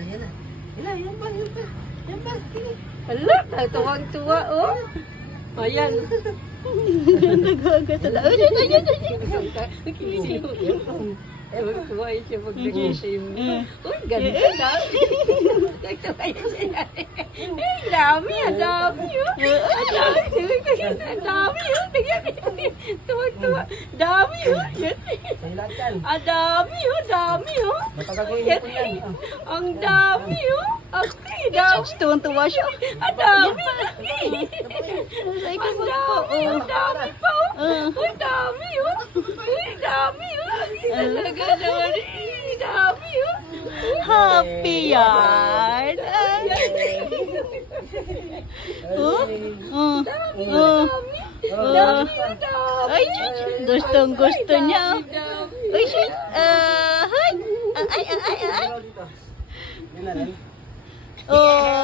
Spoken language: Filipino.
Ayan na. Ila, yan ba? Yan ba? Yan ba? Hala, tuwang-tuwa, oh. Ayan. Nag-aga sa daan. Ayan. Tuwa siya pag-nagising. Uy, ganda na. Nagtuwa siya. Ang dami, ang dami, oh. Ang dami, ang dami, oh. Tuwang-tuwa. Dami, oh. Sa'yo lahat yan. Ang dami, oh. Dami, oh. Matagal ko yung ipon yan. Ang dami, oh. Ang dami. Tuwang-tuwa siya. Ang dami. Ay, Ang kumot dami, po. ang dami pa, oh. Ang dami, oh. Ang dami, oh. Talaga naman, ang dami, oh. Happy yan. Oh? Oh. Oh. Dami, ang dami. Ay, gustong gusto niya. Uy, shit. Ay. Yan na rin. Oh.